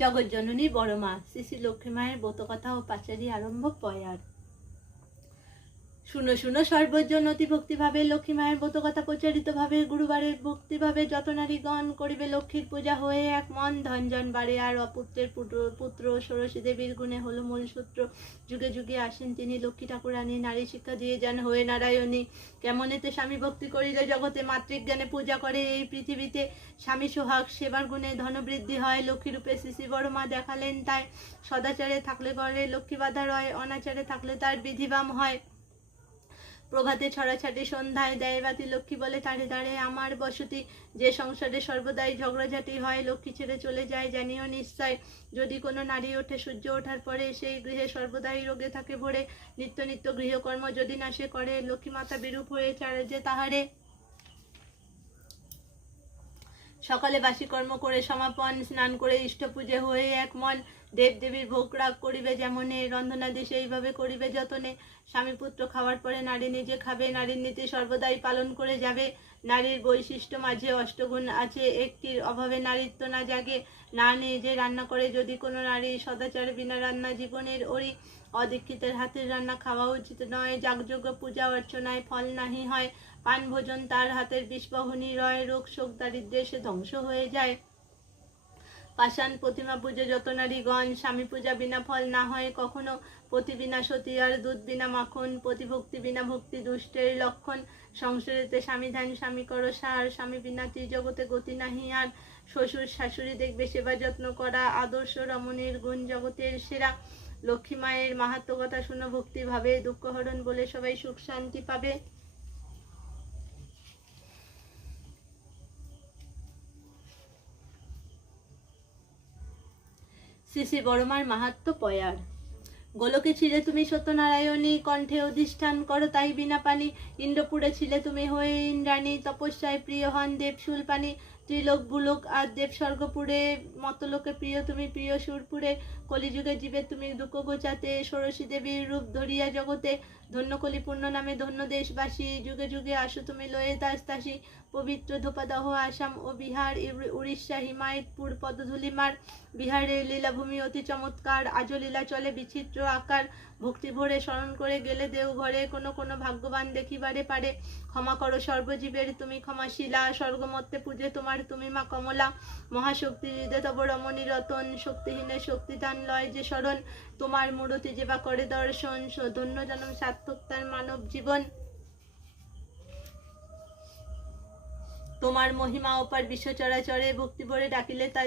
জগৎজননী বড় মা শ্রী শ্রী লক্ষ্মী মায়ের ব্রতকথা ও পাঁচালী আরম্ভ পয়ার। শুনো শুনো সর্বজন অতি ভক্তিভাবে লক্ষ্মী মায়ের ব্রতকথা প্রচারিত ভাবে গুরুবারের ভক্তিভাবে যত নারীগণ করিবে লক্ষ্মীর পূজা হয়ে এক মন ধনজন বাড়ে আর অপুত্রের পুত্র ষোড়শী দেবীর গুণে হলো মূল সূত্র। যুগে যুগে আসেন তিনি লক্ষ্মী ঠাকুরানী, নারী শিক্ষা দিয়ে যান হয়ে নারায়ণী। কেমনেতে স্বামী ভক্তি করিলে জগতে মাতৃজ্ঞানে পূজা করে এই পৃথিবীতে স্বামী সোহাগ সেবার গুণে ধনবৃদ্ধি হয়। লক্ষ্মী রূপে শ্রী শ্রী বড় মা দেখালেন তাই, সদাচারে থাকলে ঘরে লক্ষ্মী বাধা রয়, অনাচারে থাকলে তার বিধিবাম হয়। প্রভাতে ছড়াছাটি সন্ধ্যায় দেয় বাতি, লক্ষ্মী বলে তারে দাঁড়ে আমার বসতি। যে সংসারে সর্বদাই ঝগড়াঝাটি হয় লক্ষ্মী ছেড়ে চলে যায় জানিও নিশ্চয়। যদি কোনো নারী ওঠে সূর্য ওঠার পরে, সেই গৃহে সর্বদাই রোগে থাকে ভরে। নিত্য নিত্য গৃহকর্ম যদি না সে করে, লক্ষ্মী মাতা বিরূপ হয়ে ছাড়ে যে তাহারে। সকালে বাসি কর্ম করে সমাপন, স্নান করে ইষ্ট পূজে হয়ে এক মন। দেব দেবীর ভোগ রাগ করিবে যেমনে, রন্ধনাদি সেইভাবে করিবে যতনে। স্বামী পুত্র খাওয়ার পরে নারী নিজে খাবে, নারীর নীতি সর্বদাই পালন করে যাবে। নারীর বৈশিষ্ট্য মাঝে অষ্টগুণ আছে, একটির অভাবে নারীত্ব না জাগে। না নিজে রান্না করে যদি কোনো নারী, সদাচার বিনা রান্না জীবনের ওরি। অদীক্ষিতের হাতের রান্না খাওয়া উচিত নয়, যাগযজ্ঞ পূজা অর্চনায় ফল নাহি হয়। পান ভোজন তার হাতের বিষবাহনী রয়, রোগ শোক দারিদ্র্যে সে ধ্বংস হয়ে যায়। পাষাণ প্রতিমা পূজা যত নারীগণ, স্বামী পূজা বিনা ফল না হয় কখনো। পতি বিনা সতী আর দুধ বিনা মাখন, প্রতিভক্তি বিনা ভক্তি দুষ্টের লক্ষণ। সংসারেতে স্বামী ধ্যান স্বামী কর সার, স্বামী বিনা ত্রিজগতে গতি নাহি আর। শ্বশুর শাশুড়ি দেখবে সেবা যত্ন করা, আদর্শ রমণীর গুণ জগতের সেরা। লক্ষ্মী মায়ের মাহাত্ম্য কথা শুনো ভক্তি ভাবে, দুঃখ হরণ বলে সবাই সুখ শান্তি পাবে। শ্রী শ্রী বড়মার মাহাত্ম্য পয়ার। গোলকে ছিলে তুমি সত্যনারায়ণী, কণ্ঠে অধিষ্ঠান করো তাই বিনা পানি। ইন্দ্রপুরে ছিলে তুমি হয়ে ইন্দ্রাণী, তপস্যায় প্রিয় হন দেব শূলপাণি। ত্রিলোক ভুলোক আর দেব স্বর্গপুরে, মতলোকে প্রিয় তুমি প্রিয় সুরপুরে। কলিযুগে জীবে তুমি দুঃখ গোচাতে, ষোড়শী দেবীর রূপ ধরিয়া জগতে। ধন্য কলি পূর্ণ নামে ধন্য দেশবাসী, যুগে যুগে আসো তুমি লয়ে দাসদাসী। পবিত্র ধোপাদহ আসাম ও বিহার, উড়িষ্যা হিমায়তপুর পদধূলিমার। বিহারের লীলাভূমি অতি চমৎকার, আজও লীলা চলে বিচিত্র আকার। ভক্তি ভরে স্মরণ করে গেলে দেও ঘরে, কোনো কোনো ভাগ্যবান দেখিবারে পারে। ক্ষমা করো সর্বজীবের তুমি ক্ষমাশীলা, স্বর্গমত্তে পূজে তোমার তুমি মা কমলা। মহাশক্তি হৃদে তব রমণী রতন, শক্তিহীনের শক্তিদান লয় যে শরণ। তোমার মূরতি যেবা করে দর্শন, ধন্য জনম সার্থক তার মানব জীবন। তোমার মহিমা অপার বিশ্ব চরাচরে, ভক্তি ভরে ডাকিলে তাই